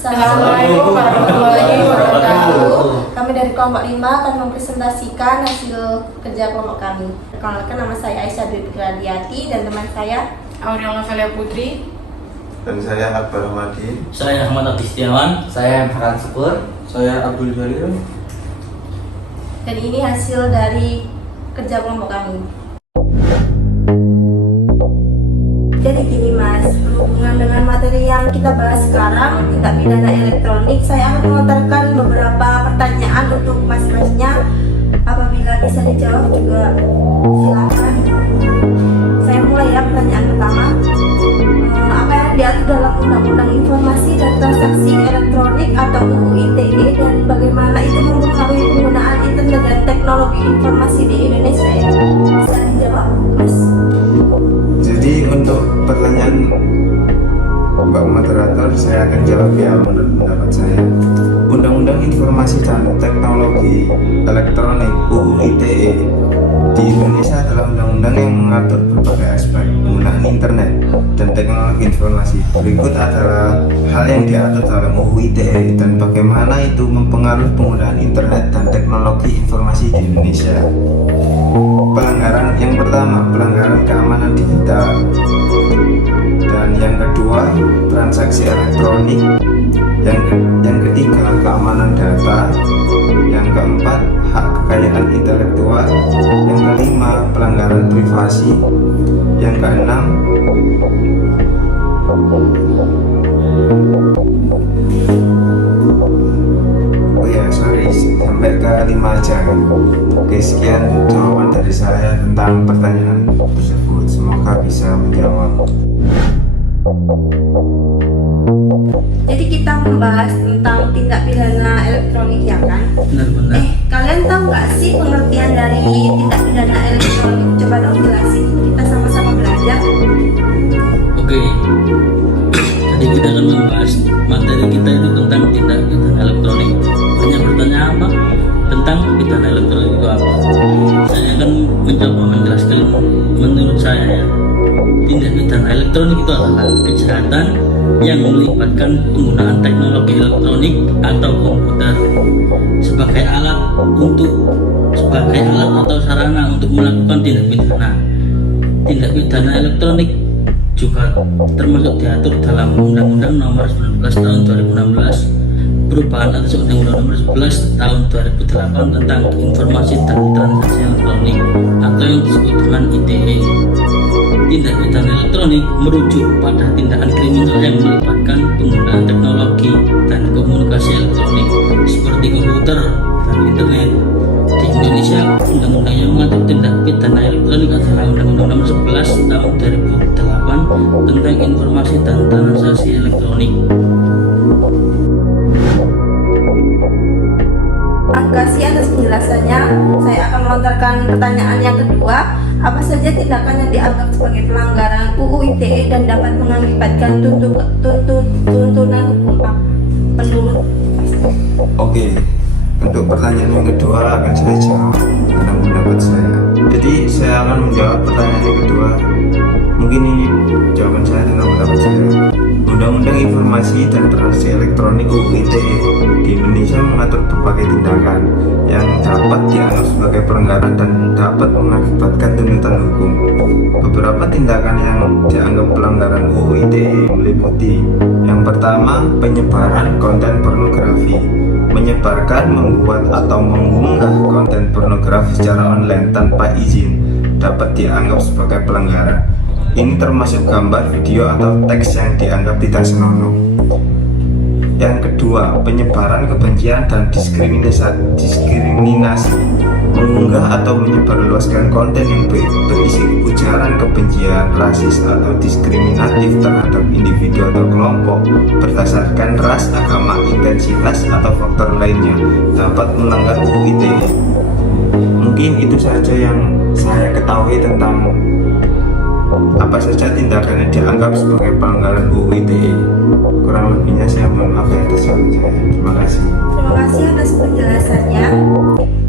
Assalamualaikum warahmatullahi wabarakatuh. Kami dari kelompok 5 akan mempresentasikan hasil kerja kelompok kami. Perkenalkan, nama saya Aisyah Dwi Radiati dan teman saya Aurel Novelia Putri. Dan saya Akbar Rahmadi. Saya Ahmad Abdi Setiawan. Saya Farhan Syukur. Saya Abdul Jalil. dan ini hasil dari kerja kelompok kami. Jadi gini Mas, berhubungan dengan materi yang kita bahas sekarang, tindak pidana elektronik, saya akan melontarkan beberapa pertanyaan untuk mas-masnya. Apabila bisa dijawab juga silakan. Saya mulai ya, pertanyaan pertama. Apa yang diatur dalam Undang-Undang Informasi dan Transaksi Elektronik atau UU ITE dan bagaimana itu mempengaruhi penggunaan internet dan teknologi informasi di Indonesia? Bisa dijawab, Mas? Jadi untuk pertanyaan Mbak Moderator, saya akan jawab ya menurut pendapat saya. Undang-Undang Informasi dan Teknologi Elektronik UU ITE di Indonesia adalah undang-undang yang mengatur berbagai aspek penggunaan internet dan teknologi informasi. Berikut adalah hal yang diatur dalam UU ITE dan bagaimana itu mempengaruhi penggunaan internet dan teknologi informasi di Indonesia. Pelanggaran yang pertama, pelanggaran keamanan digital, dan yang kedua, transaksi elektronik, yang ketiga, keamanan data, yang keempat, hak kekayaan intelektual, yang kelima, pelanggaran privasi, yang keenam, sampai ke 5 aja. Oke, sekian jawaban dari saya tentang pertanyaan tersebut. Semoga bisa menjawab. Jadi kita membahas tentang tindak pidana elektronik ya kan? Benar-benar. Kalian tahu nggak sih pengertian dari tindak pidana elektronik? Coba dong jelasin, kita sama-sama belajar. Oke. Tadi kita akan membahas materi kita itu tentang tindak pidana elektronik. Hanya bertanya apa? Tentang pidana elektronik itu apa? Saya akan mencoba menjelaskan menurut saya ya. Tindak pidana elektronik itu adalah kejahatan yang melibatkan penggunaan teknologi elektronik atau komputer sebagai alat atau sarana untuk melakukan tindak pidana. Tindak pidana elektronik juga termasuk diatur dalam Undang-Undang Nomor 19 Tahun 2016 perubahan atas Undang-Undang Nomor 11 Tahun 2008 tentang Informasi dan Transaksi Elektronik atau yang disebut dengan ITE. Tindak pidana elektronik merujuk pada tindakan kriminal yang melibatkan penggunaan teknologi dan komunikasi elektronik seperti komputer dan internet. Di Indonesia, undang-undang yang mengatur tindak pidana elektronik adalah Undang-Undang Nomor 11 Tahun 2008 tentang Informasi dan Transaksi Elektronik. Terima kasih atas penjelasannya. Saya akan melontarkan pertanyaan yang kedua. Apa saja tindakan yang dianggap sebagai pelanggaran UU ITE dan dapat mengakibatkan tuntunan hukum penurut? Oke, untuk pertanyaan yang kedua akan saya jawab tentang pendapat saya. Jadi saya akan menjawab pertanyaan yang kedua. Mungkin ini jawaban saya tentang pendapat saya. Undang-Undang Informasi dan Transaksi Elektronik UU ITE di Indonesia mengatur berbagai tindakan yang dapat dianggap sebagai pelanggaran dan dapat mengakibatkan tuntutan hukum. Beberapa tindakan yang dianggap pelanggaran UU ITE meliputi: yang pertama, penyebaran konten pornografi. Menyebarkan, membuat atau mengunggah konten pornografi secara online tanpa izin dapat dianggap sebagai pelanggaran. Ini termasuk gambar, video, atau teks yang dianggap tidak senonoh. Yang kedua, penyebaran kebencian dan diskriminasi. Mengunggah atau menyebarluaskan konten yang berisi ujaran kebencian, rasis, atau diskriminatif terhadap individu atau kelompok berdasarkan ras, agama, intensitas, atau faktor lainnya dapat melanggar UU ITE. Mungkin itu saja yang saya ketahui tentang apa saja tindakan yang dianggap sebagai pelanggaran UU ITE. Kurang lebihnya saya mohon maaf atas waktu saya. Terima kasih. Terima kasih atas penjelasannya.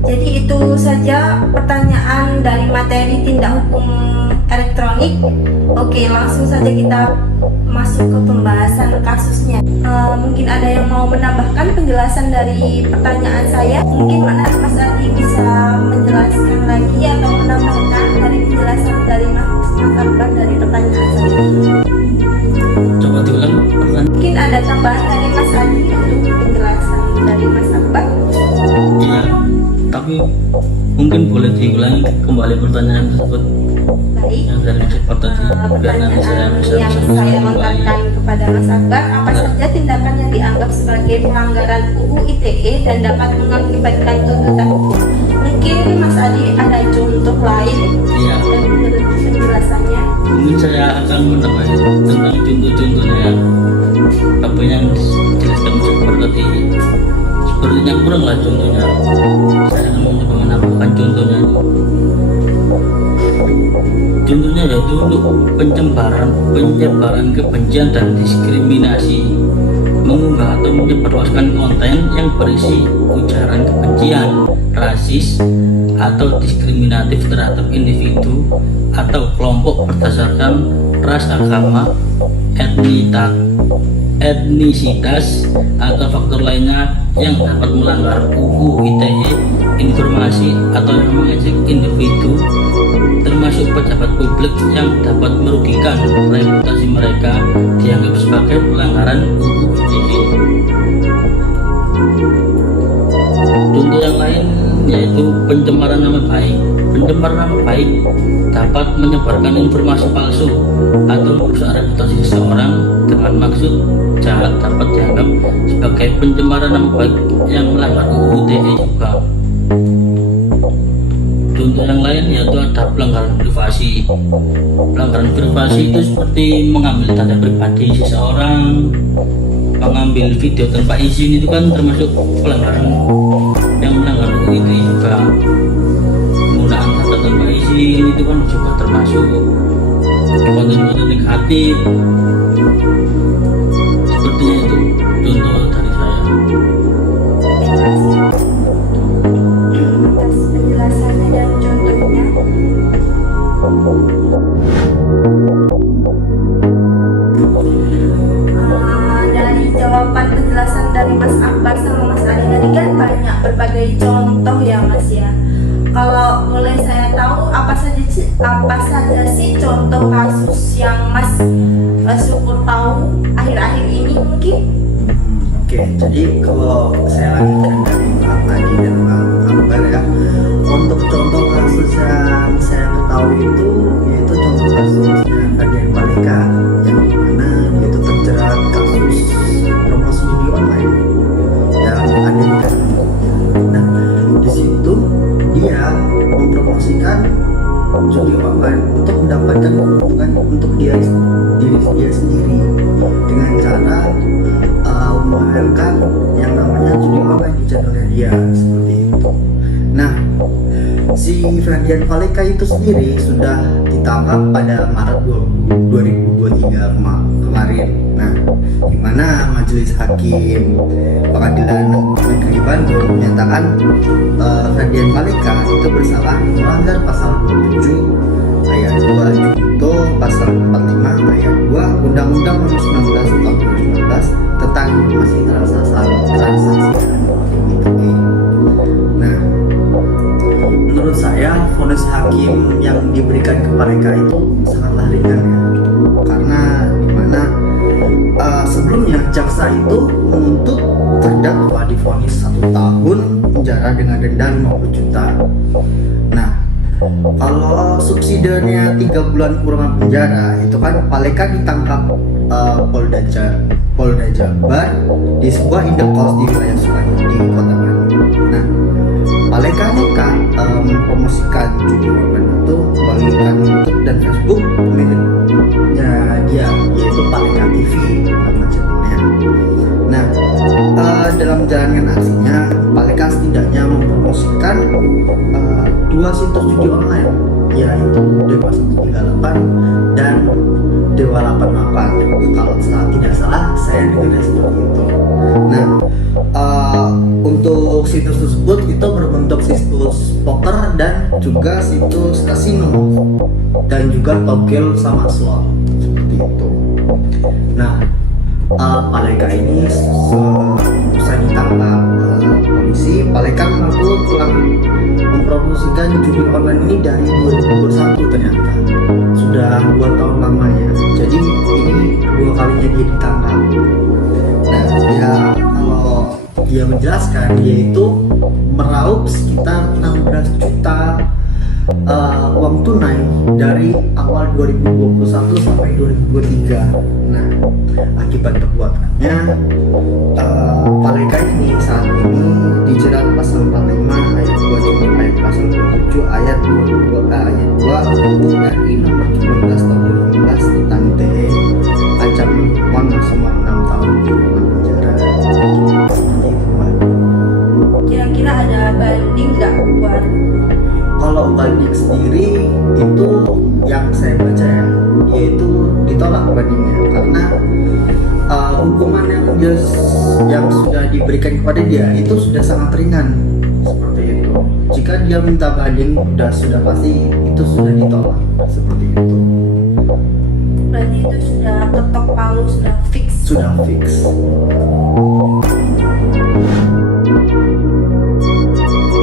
Jadi itu saja pertanyaan dari materi tindak hukum elektronik. Oke, langsung saja kita masuk ke pembahasan kasusnya. Mungkin ada yang mau menambahkan penjelasan dari pertanyaan saya. Mungkin Mas Adi bisa menjelaskan lagi atau menambahkan dari penjelasan dari Mas Akbar dari pertanyaan saya. Coba diulang pertanyaan. Mungkin ada tambahan dari Mas Adi untuk penjelasan dari Mas Akbar. Iya, tapi mungkin boleh diulangi kembali pertanyaan tersebut Baik. yang dari Mas Akbar tadi, biar nanti saya bisa yang saya kembali. lontarkan kepada Mas Akbar, apa saja tindakan yang dianggap sebagai pelanggaran UU ITE dan dapat mengakibatkan tuntutan hukum. Mungkin Mas Adi ada contoh lain Iya, dan penjelasannya. mungkin saya akan menambahkan tentang contoh-contohnya ya. Apa yang dijelaskan Mas Akbar tadi sepertinya kurang lah contohnya. Saya akan mencoba menambahkan contohnya. Contohnya yaitu untuk penyebaran kebencian dan diskriminasi, mengunggah atau menyebarluaskan konten yang berisi ujaran kebencian, rasis, atau diskriminatif terhadap individu atau kelompok berdasarkan ras, agama, etnisitas, atau faktor lainnya yang dapat melanggar UU ITE, informasi atau yang mengejek individu termasuk pejabat publik yang dapat merugikan reputasi mereka dianggap sebagai pelanggaran UU ITE. Contoh yang lain yaitu pencemaran nama baik. Pencemaran nama baik dapat menyebarkan informasi palsu atau merusak reputasi seseorang dengan maksud jahat dapat dianggap sebagai pencemaran nama baik yang melanggar UU ITE juga. Contoh yang lain yaitu ada pelanggaran privasi. Pelanggaran privasi itu seperti mengambil data pribadi seseorang, mengambil video tanpa izin, itu kan termasuk pelanggaran yang melanggar UU ITE juga. Penggunaan data tanpa izin itu kan juga termasuk konten-konten negatif. Sepertinya itu contoh dari saya. Atas penjelasannya dan contohnya. Dari jawaban penjelasan dari Mas Akbar sama Mas Ali tadi kan banyak berbagai contoh ya Mas ya. Kalau boleh saya tahu apa saja sih contoh kasus yang Mas syukur tahu akhir-akhir ini mungkin? Oke, jadi kalau saya lanjutkan dari Bang Adi dan Bang Akbar ya, untuk contoh kasus yang saya ketahui itu yaitu contoh kasusnya Ferdian Paleka yang dimana dia itu terjerat kasus promosi judi online yang ada di Kalimantan. Nah, di situ dia mempromosikan judi online untuk mendapatkan keuntungan untuk diri dia sendiri dengan cara memamerkan yang namanya judi online di channelnya dia seperti itu. Nah, si Ferdian Paleka itu sendiri sudah ditangkap pada Maret 2023 kemarin. Nah, di mana Majelis Hakim Pengadilan Negeri Bandung menyatakan Ferdian Paleka itu bersalah melanggar pasal 27 ayat 2 junto pasal 45 ayat 2 Undang-Undang Nomor 19 Tahun 2019 tentang informasi transaksi gitu. Nah, menurut saya vonis hakim yang diberikan ke mereka itu sangatlah ringan ya, karena dimana sebelumnya jaksa itu menuntut terdakwa divonis 1 tahun penjara dengan denda 50 juta. Nah, kalau subsidinya 3 bulan kurungan penjara, itu kan Paleka ditangkap Polda Jabar di sebuah indekos di wilayah Sukabumi di Kota Bandung. Nah, Paleka ini kan mempromosikan judi online itu melalui iklan YouTube dan Facebook miliknya dia, yaitu Paleka TV nama channelnya. Nah, dalam menjalankan aksinya, Paleka setidaknya mempromosikan 2 situs judi online, yaitu Dewa 138 dan Dewa 88. Kalau tidak salah, saya dengarnya seperti itu. Nah, untuk situs tersebut itu berbentuk situs poker dan juga situs kasino. dan juga togel sama slot seperti itu. Nah, Paleka ini usai ditangkap polisi, Paleka mengaku telah mempromosikan judi online ini dari 2021 ternyata. Sudah 2 tahun lamanya. Jadi ini 2 kalinya dia ditangkap. Nah, ya kalau dia menjelaskan yaitu meraup sekitar 16 juta uang tunai dari awal 2021 sampai 2023. Nah, akibat perbuatannya Paleka ini saat ini dijerat pasal 45 ayat 2 junto ayat pasal 27 ayat 22 ayat 2 UU RI nomor 19 tahun 2015 tentang ITE, ancaman hukuman maksimal 6 tahun kurungan penjara. Seperti itu, Mbak. Kira-kira ada banding nggak buat Kalau banding sendiri itu yang saya baca ya, yaitu ditolak bandingnya karena hukuman yang sudah diberikan kepada dia itu sudah sangat ringan seperti itu. Jika dia minta banding sudah pasti itu sudah ditolak seperti itu. berarti itu sudah ketok palu, sudah fix? Sudah fix.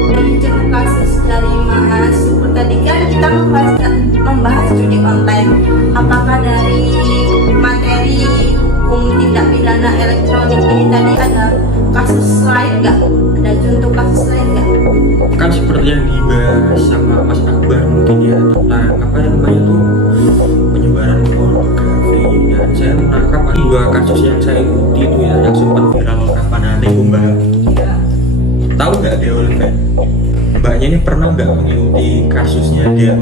Dari contoh kasus dari Mas Syukur tadi kan kita membahas judi online. Apakah dari materi hukum tindak pidana elektronik ini tadi ada kasus lain nggak? Ada contoh kasus lain nggak? Kan seperti yang dibahas sama Mas Akbar mungkin ya, tentang apa namanya tuh penyebaran pornografi, dan saya menangkap 2 kasus yang saya ikuti itu ya, yang sempat viral kapan Mbak. Iya. Tahu nggak dia Oliver? Mbaknya ini pernah nggak mengikuti kasusnya dia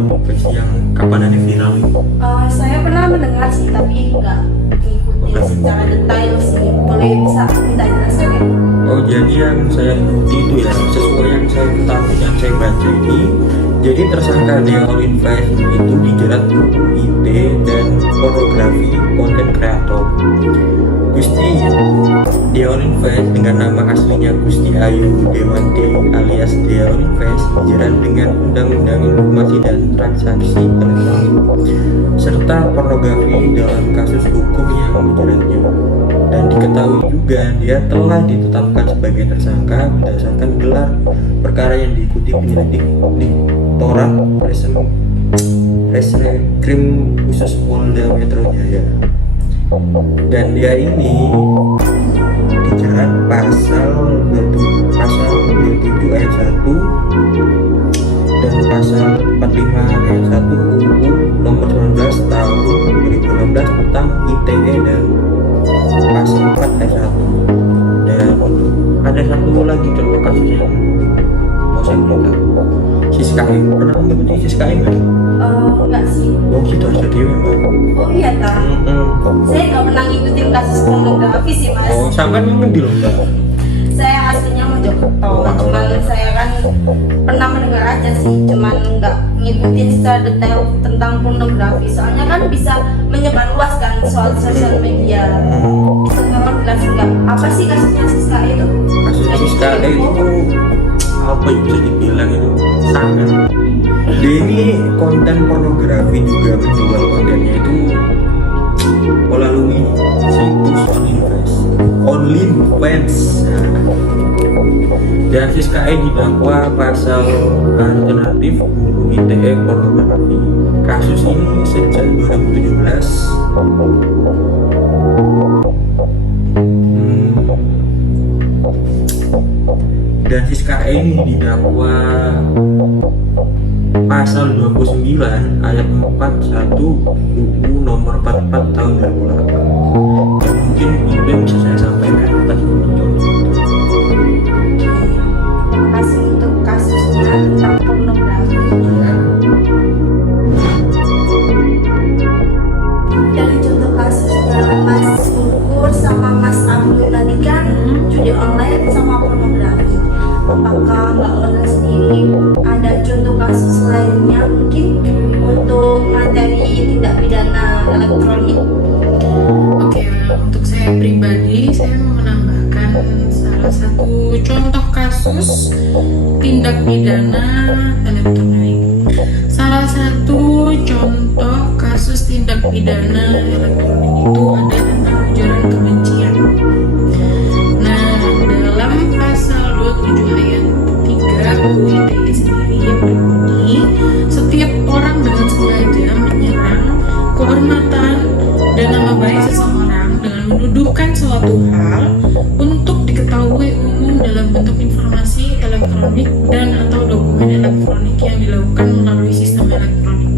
yang kapan viral itu? Saya pernah mendengar sih, tapi nggak mengikuti secara detail sih. Boleh bisa minta jelaskan ya? Oh, jadi yang saya ikuti itu ya sesuai yang saya ketahui, yang saya baca ini. Jadi tersangka Deol Invest itu dijerat IT dan pornografi konten kreator. Gusti Deol Invest dengan nama aslinya Gusti Ayu Dewante alias Deol Invest dijerat dengan Undang-Undang Informasi dan Transaksi Elektronik serta pornografi dalam kasus hukum yang menjeratnya. Dan diketahui juga dia telah ditetapkan sebagai tersangka berdasarkan gelar perkara yang diikuti penyelidik Direktorat Reskrim Khusus Polda Metro Jaya. Dan dia ini dijerat pasal 27 ayat 1 dan pasal 45 ayat 1 UU nomor 19 tahun 2016 tentang ITE dan pasal 4 ayat 1. Dan ada satu lagi contoh kasus yang mau saya bilang, Siskae. Pernah mengikuti Siskae nggak? Enggak sih. Oh, gitu aja dia Mbak. Oh iya tak. Saya nggak pernah ngikutin kasus pornografi sih Mas. Oh, sampai ngendi loh Mbak? Saya aslinya Mojokerto, cuman saya kan pernah mendengar aja sih, cuman nggak ngikutin secara detail tentang pornografi. Soalnya kan bisa menyebarluaskan soal sosial media. Bisa tolong jelasin nggak? Apa sih kasusnya Siskae itu? Kasus Siskae itu apa yang bisa dibilang itu sangat. Dia ini konten pornografi juga menjual kontennya itu melalui situs OnlyFans. Dan Siskae didakwa pasal alternatif guru ITE pornografi. Kasus ini sejak 2017 dan Siskae ini didakwa pasal 29 ayat 41 UU nomor 44 tahun 2008. Dan mungkin itu yang bisa saya sampaikan atas ini. Kasih untuk kasusnya tentang pornografi. Dari contoh kasusnya Mas Ukur sama Mas Abdul tadi kan judi online sama pornografi. Apakah Mbak Olga sendiri ada contoh kasus lainnya mungkin untuk materi tindak pidana elektronik? Oke, untuk saya pribadi, saya mau menambahkan salah satu contoh kasus tindak pidana elektronik. Salah satu contoh pidana elektronik itu ada tentang ujaran kebencian. Nah, dalam pasal 27 ayat 3 UU ITE sendiri yang berbunyi, setiap orang dengan sengaja menyerang kehormatan dan nama baik seseorang dengan menuduhkan suatu hal untuk diketahui umum dalam bentuk informasi elektronik dan atau dokumen elektronik yang dilakukan melalui sistem elektronik.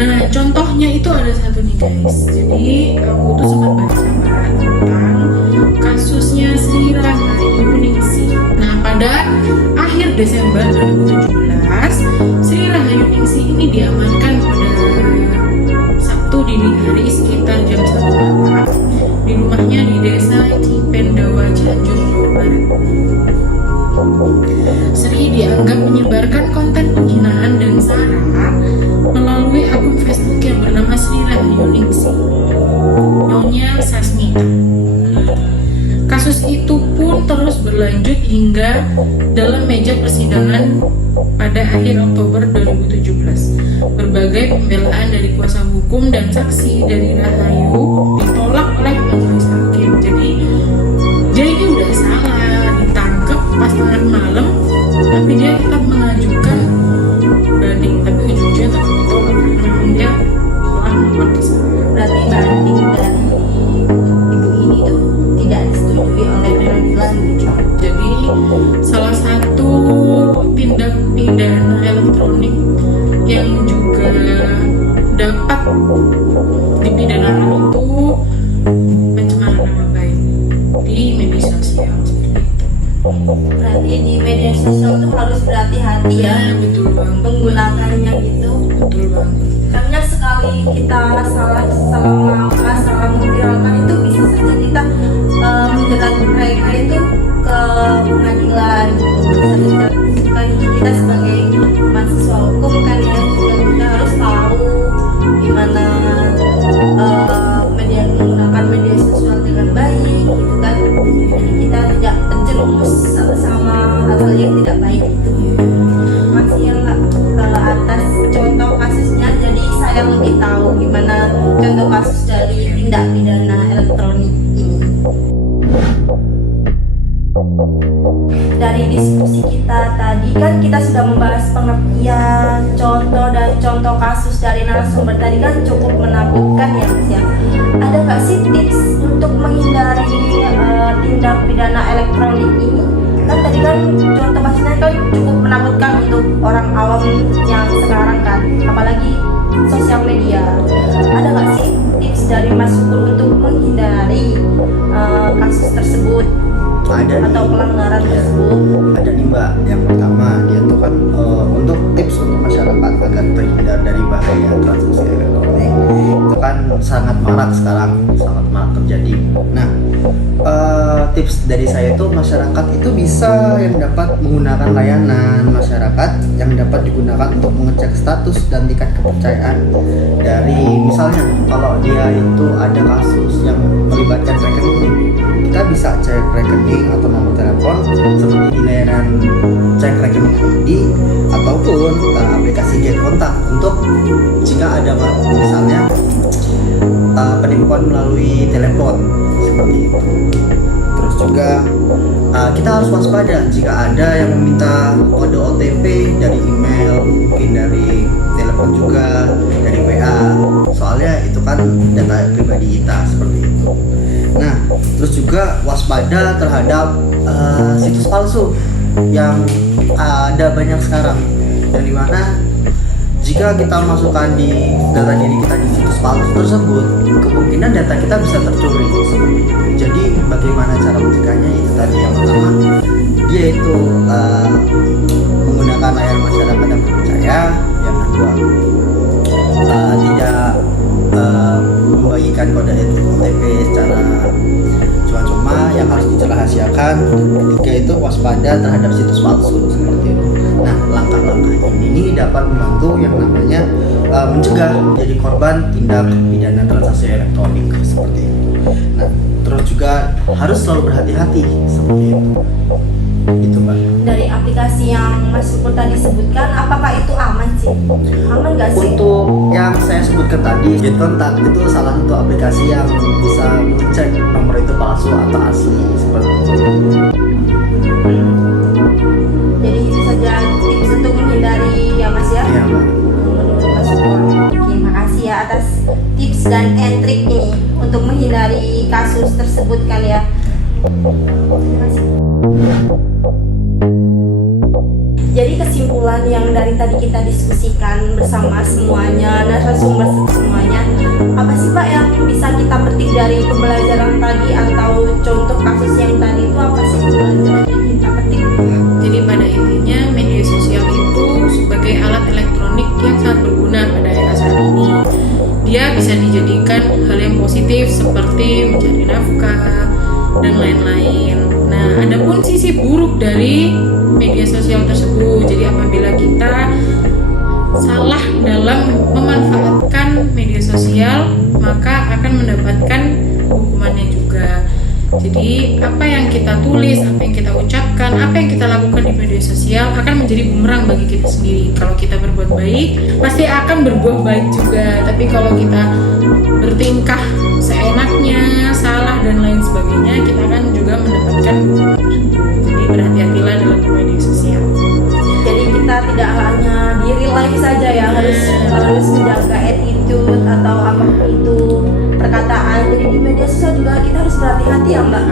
Nah, contohnya itu ada satu nih guys. Jadi aku tuh sempat baca tentang kasusnya Sri Rahayu Ningsih. Nah, pada akhir Desember 2017, Sri Rahayu Ningsih ini diamankan pada Sabtu dini hari sekitar jam 1 malam di rumahnya di desa Cipendawa, Cianjur, Jawa Barat. Sri dianggap menyebarkan konten penghinaan dan sara melalui akun Facebook yang bernama Sri Rahayu Ningsih, Nyonya Sasmita. Kasus itu pun terus berlanjut hingga dalam meja persidangan pada akhir Oktober 2017. Berbagai pembelaan dari kuasa hukum dan saksi dari Rahayu ditolak oleh majelis hakim. Jadi dia ini udah salah, ditangkap pas tengah malam, tapi dia tetap mengajukan banding, tapi ujung-ujungnya tetap ditolak karena memang dia telah melakukan kesalahan. Berarti banding dari ibu ini tuh tidak disetujui oleh pengadilan gitu. Jadi salah satu tindak pidana elektronik yang juga dapat dipidanakan itu pencemaran nama baik di media sosial seperti itu. Berarti di media sosial tuh harus berhati-hati ya Betul banget. menggunakannya gitu. Betul banget. Banyak sekali kita salah melangkah, salah memviralkan itu bisa saja kita menjerat mereka itu ke pengadilan gitu. Bisa dijatuhkan kita sebagai mahasiswa hukum kan ya, juga kita harus tahu gimana menggunakan media sosial dengan baik gitu kan. Jadi kita tidak terjerumus sama hal-hal yang tidak baik itu. Masih yang atas contoh kasusnya, jadi saya lebih tahu gimana contoh kasus dari tindak pidana elektronik ini. Dari diskusi kita tadi kan kita sudah membahas pengertian, contoh dan contoh kasus dari narasumber tadi kan cukup menakutkan ya Mas ya. Ada nggak sih tips untuk menghindari tindak pidana elektronik ini? Kan tadi kan contoh kasusnya kan cukup menakutkan untuk orang awam yang sekarang kan, apalagi sosial media. Ada nggak sih tips dari Mas Syukur untuk menghindari kasus tersebut? Ada Atau pelanggaran tersebut? Ada nih Mbak. Yang pertama dia tuh kan untuk tips untuk masyarakat agar terhindar dari bahaya transaksi elektronik itu kan sangat marak sekarang, sangat marak terjadi. Nah, tips dari saya itu masyarakat itu bisa yang dapat menggunakan layanan masyarakat yang dapat digunakan untuk mengecek status dan tingkat kepercayaan dari, misalnya kalau dia itu ada kasus yang melibatkan rekening, kita bisa cek rekening atau nomor telepon seperti di layanan cek rekening ID ataupun aplikasi Get Kontak untuk jika ada misalnya penipuan melalui telepon seperti itu. Terus juga kita harus waspada jika ada yang meminta kode OTP dari email, mungkin dari telepon juga, dari WA, soalnya itu kan data pribadi kita seperti itu. Nah, terus juga waspada terhadap situs palsu yang ada banyak sekarang, yang dimana jika kita masukkan di data diri kita di situs palsu tersebut, kemungkinan data kita bisa tercuri seperti itu. Jadi bagaimana cara mencegahnya? Itu tadi yang pertama, yaitu menggunakan layanan masyarakat yang terpercaya. Yang kedua, tidak membagikan kode OTP secara cuma-cuma yang harus dirahasiakan. Ketiga itu waspada terhadap situs palsu seperti itu. Nah, langkah-langkah ini dapat membantu yang namanya mencegah jadi korban tindak pidana transaksi elektronik seperti itu. Nah, terus juga harus selalu berhati-hati seperti itu. Itu Mbak. Dari aplikasi yang Mas Syukur tadi sebutkan, apakah itu aman sih? Aman nggak sih? Untuk yang saya sebutkan tadi, Kontak itu salah satu aplikasi yang bisa mengecek nomor itu palsu atau asli seperti itu. Jadi itu saja tips untuk menghindari ya Mas ya. Iya Mbak. Menurut Mas Syukur. Oke, makasih ya atas tips dan trik ini untuk menghindari kasus tersebut kan ya. Terima kasih. Jadi kesimpulan yang dari tadi kita diskusikan bersama semuanya, narasumber semuanya, apa sih Pak yang bisa kita petik dari pembelajaran tadi atau contoh kasus yang tadi itu apa sih pembelajaran yang kita petik? Jadi pada intinya media sosial itu sebagai alat elektronik yang sangat berguna pada era saat ini. Dia bisa dijadikan hal yang positif seperti mencari nafkah dan lain-lain. Nah, ada pun sisi buruk dari media sosial tersebut. Jadi apabila kita salah dalam memanfaatkan media sosial, maka akan mendapatkan hukumannya juga. Jadi apa yang kita tulis, apa yang kita ucapkan, apa yang kita lakukan di media sosial akan menjadi bumerang bagi kita sendiri. Kalau kita berbuat baik, pasti akan berbuah baik juga. Tapi kalau kita bertingkah seenaknya, salah dan lain sebagainya, kita akan juga mendapatkan hukuman tersebut. Jadi berhati-hatilah dalam media sosial. Jadi kita tidak hanya di real life saja ya, harus menjaga attitude atau apapun itu perkataan. Jadi di media sosial juga kita harus berhati-hati ya Mbak,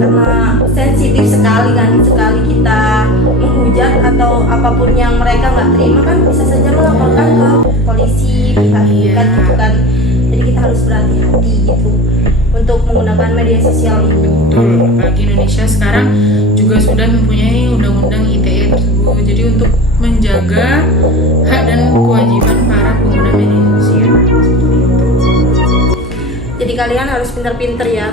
karena sensitif sekali kan, sekali kita menghujat atau apapun yang mereka nggak terima kan bisa saja melaporkan ke polisi, pihak gitu kan. Jadi kita harus berhati-hati gitu untuk menggunakan media sosial ini. Betul, apalagi Indonesia sekarang juga sudah mempunyai undang-undang ITE tersebut. Jadi untuk menjaga hak dan kewajiban para pengguna media sosial seperti itu. Jadi kalian harus pinter-pinter ya.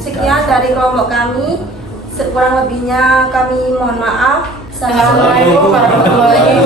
Sekian dari kelompok kami. Kurang lebihnya kami mohon maaf. Assalamualaikum warahmatullahi wabarakatuh.